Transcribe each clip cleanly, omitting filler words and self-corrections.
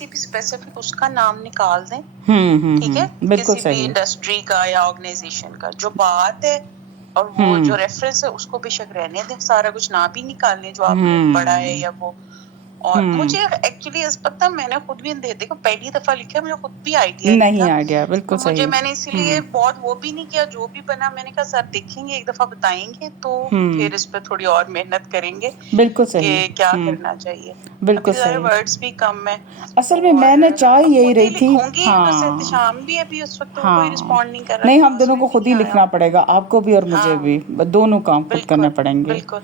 किसी भी स्पेसिफिक उसका नाम निकाल दें, ठीक है, बिल्कुल किसी भी सही। इंडस्ट्री का या ऑर्गेनाइजेशन का, जो बात है और वो जो रेफरेंस है उसको बेशक रहने दें, सारा कुछ ना भी निकालें जो आपने पढ़ा है या वो। और मुझे एक्चुअली पता, मैंने खुद भी देखो पहली दफा लिखा, मुझे खुद भी आइडिया नहीं नहीं था, आइडिया, तो बिल्कुल मुझे सही। मैंने इसीलिए बहुत वो भी नहीं किया, जो भी बना मैंने कहा सर देखेंगे, एक दफा बताएंगे तो फिर इस पे थोड़ी और मेहनत करेंगे बिल्कुल सही। कि क्या करना चाहिए। बिल्कुल अभी ज़रा सही। वर्ड्स भी कम है असल में और मैंने चाह अब यही खुद ही रही थी। लिखूंगी, बस हाँ एहतशाम भी अभी उस वक्त वो कोई हाँ, रिस्पॉन्ड नहीं कर रहा, नहीं हम क्लास दोनों में को भी खुद नहीं ही आया। लिखना पड़ेगा, आपको भी और मुझे हाँ भी, दोनों काम खुद करने बिल्कुल पड़ेंगे। बिल्कुल।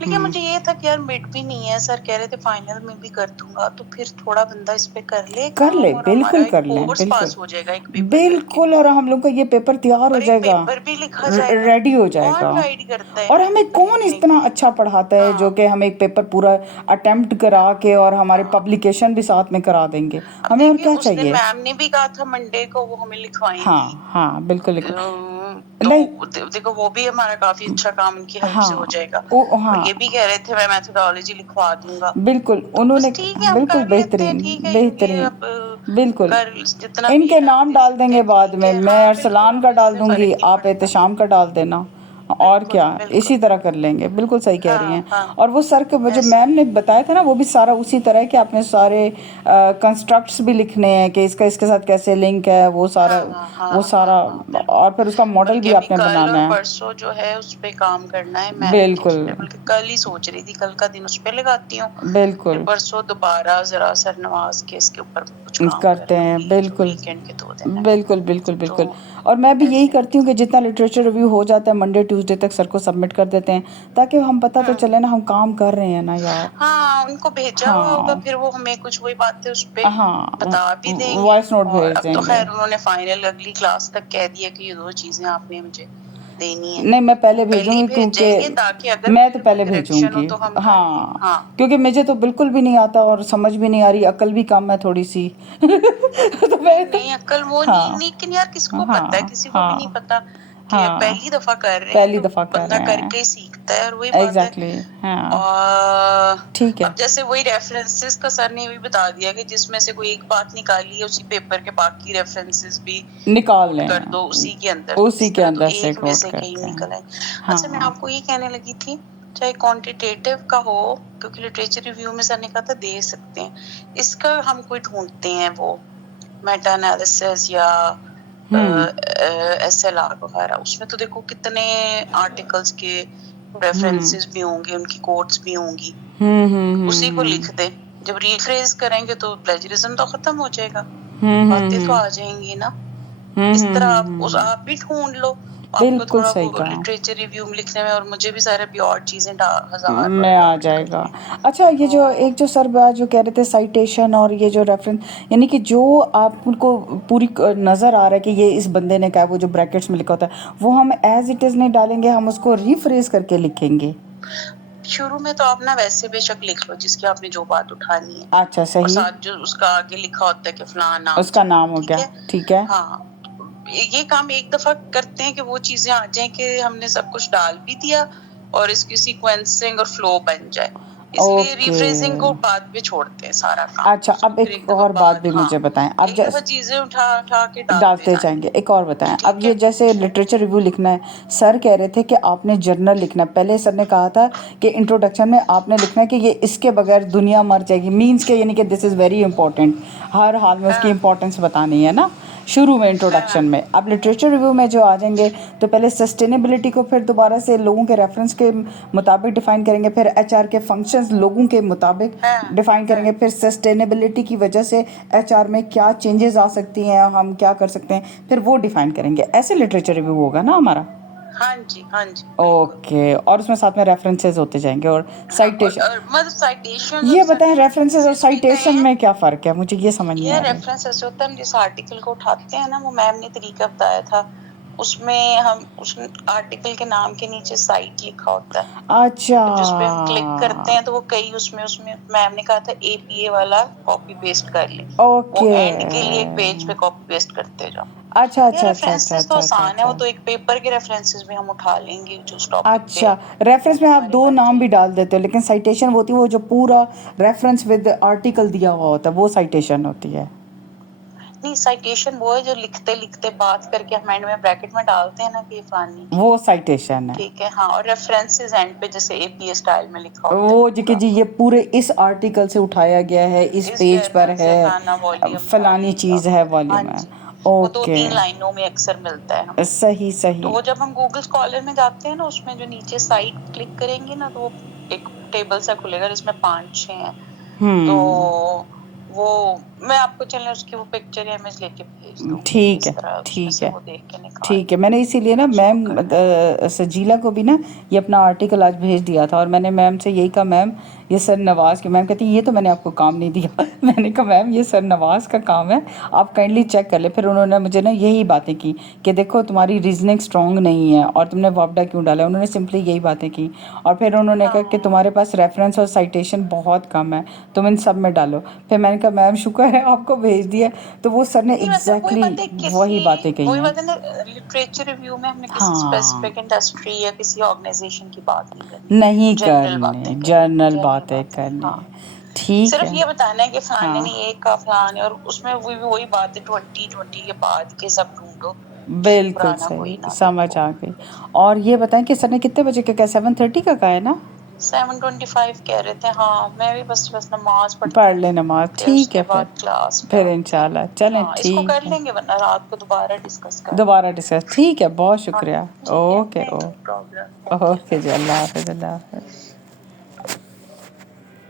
लेकिन मुझे ये था कि यार मिड भी नहीं है, सर कह रहे थे फाइनल में भी कर दूंगा, तो फिर थोड़ा बंदा इस पे कर ले कर ले, काम और हमारा बिल्कुल एक कर लें, कोर्स बिल्कुल। पास हो जाएगा एक पेपर करके, बिल्कुल, और हम लोग का ये पेपर तैयार हो और एक जाएगा, पेपर भी लिखा जाएगा। रेडी हो जाएगा। कौन गाइड करता है और यार हमें पेपर कौन लिखने इतना के लिए? अच्छा पढ़ाता है जो हाँ कि हमें एक पेपर पूरा अटेम्प्ट करा के और हमारे हाँ। पब्लिकेशन भी साथ में करा देंगे। अब हमें और देखिए क्या उस दिन चाहिए। मैम ने भी कहा था मंडे को वो हमें लिखवाएंगी, हाँ हाँ, बिल्कुल बिल्कुल। तो नहीं, देखो वो भी हमारा काफी अच्छा काम उनकी हेल्प से हो हाँ जाएगा। वो, और ये हाँ भी कह रहे थे मैं मेथोडोलॉजी लिखवा दूंगा, बिल्कुल, तो बस उन्होंने ठीक है हम बिल्कुल कर लेते हैं, बेहतरीन, ठीक है ये बेहतरीन, अब बिल्कुल। कर जितना भी इनके टाइम नाम दे डाल सकते देंगे हैं बाद ठीक में, है। मैं हाँ बिल्कुल, अरसलान का हमें डाल इससे दूंगी, फर्क नहीं आप पड़ता। एहतशाम का डाल देना, और बिल्कुल क्या, बिल्कुल। इसी तरह कर लेंगे। बिल्कुल सही कह रही हाँ हैं। हाँ और वो सर के जो ऐसे। मैम ने बताया था ना, वो भी सारा उसी तरह है कि आपने सारे कंस्ट्रक्ट्स भी लिखने हैं कि इसका इसके साथ कैसे लिंक है, वो सारा, हाँ वो हाँ हाँ सारा। हाँ बिल्कुल। और फिर उसका मॉडल बल्कि भी अभी आपने कल और बनाना है। परसों जो है उस पे काम करना है, मैंने बिल्कुल बल्कि कल ही सोच रही थी, कल का दिन उस पे लगाती हूँ, फिर बिल्कुल परसों दोबारा जरा सर नवाज के इसके ऊपर कुछ काम कर करते हैं, लूंगी, जो बिल्कुल वीकेंड के 2 दिन है। बिल्कुल बिल्कुल तो बिल्कुल। और मैं भी यही ऐसे करती हूँ कि जितना लिटरेचर रिव्यू हो जाता है मंडे ट्यूसडे तक सर को सबमिट कर देते हैं, ताकि हम पता तो चले ना हम काम कर रहे हैं ना यार। हाँ उनको भेजा हुआ होगा, हाँ फिर वो हमें कुछ वही बातें उस पे हाँ, बता भी देंगे। वॉइस नोट और भेज अब तो देंगे। खैर उन्होंने फाइनल अगली क्लास तक कह दिया कि ये 2 चीजें आपने मुझे देनी है, नहीं, मैं तो पहले पहले ही भेजूंगी भेज जाएंगे क्योंकि ताकि अगर मैं तो फिर कोई पहले करेक्शन हो भेजूंगी। तो हम कर लें। हाँ, हाँ क्योंकि मुझे तो बिल्कुल भी नहीं आता और समझ भी नहीं आ रही, अकल भी कम है थोड़ी सी तो नहीं मैं, नहीं अक्ल वो नहीं, हाँ लेकिन यार किसको पता है, हाँ किसी को भी नहीं हाँ पता कि हाँ, पहली दफा कर रहे हैं पहली तो दफा कर बंदा रहे हैं। करके ही सीखता है, और वही बात है। एग्जैक्टली हाँ, और ठीक है। अब जैसे वही रेफरेंसेस का सर ने भी बता दिया कि जिसमें से कोई एक बात निकाली है उसी पेपर के बाकी रेफरेंसेस भी निकाल कोट कर दो लें, उसी के अंदर, तो उसी इस के तरह तो अंदर से एक में कोट से कहीं करते हैं। निकल आए। अच्छा मैं हाँ आपको ये कहने लगी थी, चाहे क्वांटिटेटिव का हो, क्योंकि लिटरेचर रिव्यू में सर ने कहा था दे सकते हैं, इसका हम कोई ढूंढते हैं वो मेटा एनालिसिस या एसएलआर वगैरह, उसमें तो देखो कितने आर्टिकल्स के रेफरेंसेस भी होंगे, उनकी कोट्स भी होंगी, उसी को लिख दे, जब रिफ्रेज करेंगे तो प्लेजरिज्म तो खत्म हो जाएगा, बातें तो आ जाएंगी ना। इस तरह आप भी ढूंढ लो, आपको बिल्कुल थोड़ा सही वो कहा। लिटरेचर रिव्यू में लिखने में, और मुझे भी सारे भी और चीजें 1000 वर्ड में आ डाउट जाएगा। करने हैं। अच्छा, ये जो तो एक जो सर बात जो कह रहे थे साइटेशन और ये जो रेफरेंस, यानी कि जो आपको पूरी नज़र आ रहा है कि ये इस बंदे ने कहा, वो जो ब्रैकेट्स में लिखा होता है वो हम एज इट इज़ नहीं डालेंगे, हम उसको रिफ्रेज करके लिखेंगे। शुरू में तो आप ना वैसे बेशक लिख लो जिसकी आपने जो बात उठानी है, अच्छा और सही, साथ जो उसका आगे लिखा होता है कि फलाना नाम उसका चाहिए, नाम हो ठीक गया, है। ठीक है। हाँ ये काम एक दफा करते हैं कि वो चीजें आ जाएं कि हमने सब कुछ डाल भी दिया और इसकी सीक्वेंसिंग और फ्लो बन जाए, इसलिए ओके, रिफ्रेजिंग को बाद में छोड़ते हैं सारा काम, अच्छा उसको अब फिर एक एक दफा और बात बाद। भी हाँ मुझे बताएं, अब एक दफा जैसे चीजें उठा उठा के डालते डालते जाएंगे, जाएंगे, एक और बताएं, अब ठीक ये है। जैसे लिटरेचर रिव्यू लिखना है, सर कह रहे थे कि आपने जर्नल लिखना है, पहले सर ने कहा था कि इंट्रोडक्शन में आपने लिखना है कि ये इसके बगैर दुनिया मर जाएगी, मींस के यानी कि दिस इज़ वेरी इंपॉर्टेंट, हर हाल में उसकी हाँ इंपॉर्टेंस बतानी है ना शुरू में इंट्रोडक्शन हाँ में। अब लिटरेचर रिव्यू में जो आ जाएंगे तो पहले सस्टेनेबिलिटी को फिर दोबारा से लोगों के रेफरेंस के मुताबिक डिफाइन करेंगे, फिर एचआर के फंक्शंस लोगों के मुताबिक हाँ डिफाइन करेंगे, फिर सस्टेनेबिलिटी की वजह से एचआर में क्या चेंजेस आ सकती हैं, हम क्या कर सकते हैं, फिर वो डिफाइन करेंगे। ऐसे लिटरेचर रिव्यू होगा ना हमारा। हाँ जी बिल्कुल। ओके, और उसमें साथ में रेफरेंसेस होते जाएंगे और हाँ साइटेशन। और मतलब साइटेशंस और ये बताएं रेफरेंसेस और रेफरेंसेस भी नए साइटेशन हैं। में क्या फ़र्क है, मुझे ये समझ नहीं ये आ रही। रेफरेंस ऐसे होता है, हम जिस आर्टिकल को उठाते हैं ना, वो मैम ने तरीका बताया था उसमें हम उस आर्टिकल के नाम के नीचे साइट लिखा होता है, अच्छा तो जिस पे हम क्लिक करते हैं तो वो कई उसमें उसमें मैम ने कहा था एपीए वाला कॉपी पेस्ट कर ले, वो ओके एंड के लिए एक पेज पे कॉपी पेस्ट करते जाओ। अच्छा ये अच्छा अच्छा अच्छा रेफरेंसेस तो अच्छा अच्छा आसान है, वो अच्छा तो एक पेपर के रेफरेंसेस भी हम उठा लेंगे जो उस टॉपिक पे अच्छा रेफरेंस में आप हमारे दो बन नाम भी जाएंगे। डाल देते हो, लेकिन साइटेशन वो होती है वो जो पूरा रेफरेंस विद आर्टिकल दिया हुआ होता है, वो साइटेशन होती है। नहीं, साइटेशन वो है जो लिखते लिखते बात करके हम एंड में ब्रैकेट में डालते हैं ना कि ये फलानी की वो है, साइटेशन है। ठीक है। हाँ, और रेफरेंसेस एंड पे जैसे एपीए स्टाइल में लिखा होता है वो जी कि पूरा, जी ये पूरे इस आर्टिकल से उठाया गया है, इस इस पेज पर जर्नल से है, फलाना वॉल्यूम था फलानी ये चीज है, हाँ वॉल्यूम है। जी, वो ओके 2-3 लाइनों में अक्सर मिलता है हमें। सही तो सही। वो जब हम गूगल स्कॉलर में जाते हैं ना, उसमें जो नीचे साइट क्लिक करेंगे ना, तो वो एक टेबल सा खुलेगा जिसमें 5-6 हैं। तो हम्म वो मैं आपको चलें उसकी वो पिक्चर या इमेज लेके भेज दूंगी, ठीक किस है तरह उसमें ठीक से है वो देख के निकाल ठीक है। मैंने इसीलिए ना शो मैम करना है। सजीला को भी ना ये अपना आर्टिकल आज भेज दिया था, और मैंने मैम से यही कहा मैम ये सर नवाज की, मैम कहती ये तो मैंने आपको काम नहीं दिया मैंने कहा मैम ये सर नवाज का काम है, आप काइंडली चेक कर ले। फिर उन्होंने मुझे ना यही बातें की कि देखो तुम्हारी रीजनिंग स्ट्रांग नहीं है और तुमने वापडा क्यों डाला, उन्होंने सिंपली यही बातें की। और फिर उन्होंने कहा कि हाँ तुम्हारे पास रेफरेंस और साइटेशन बहुत कम है, तुम इन सब में डालो। फिर मैंने कहा मैम शुक्र है आपको भेज दिया। तो वो सर ने नहीं, मतलब वही एग्जैक्टली बात है, वही बातें कही वही हैं। बात है ना, लिटरेचर रिव्यू में हमने किसी हाँ स्पेसिफिक इंडस्ट्री या किसी ऑर्गेनाइजेशन की बात नहीं करनी, नहीं जनरल करनी, बातें करनी है, जर्नल जनरल बातें बातें। करनी। हाँ, ठीक सिर्फ है। ये बताना है कि फलाने ने हाँ ये कहा फलाने, और उसमें वही बात है 2020 के बाद के सब ढूंढो, बिल्कुल पुराना कोई सही, ना समझ देखो। आ गई। और ये बताएं कि सर ने कितने बजे का कहा, 7:30 का कहा है ना? 7:25 कह रहे थे। हाँ, मैं भी बस नमाज पढ़ती पढ़ हूँ, ले नमाज, फिर ठीक उसके है बाद क्लास पे फिर आते हैं। इंशाल्लाह चलें, हाँ, इसको ठीक कर है। लेंगे वरना रात को दोबारा डिस्कस कर दोबारा लेंगे। डिस्कस, ठीक है, बहुत हाँ, शुक्रिया। ठीक है, ओके नहीं oh no problem, okay. Okay जी, अल्लाह हाफिज़, अल्लाह हाफिज़।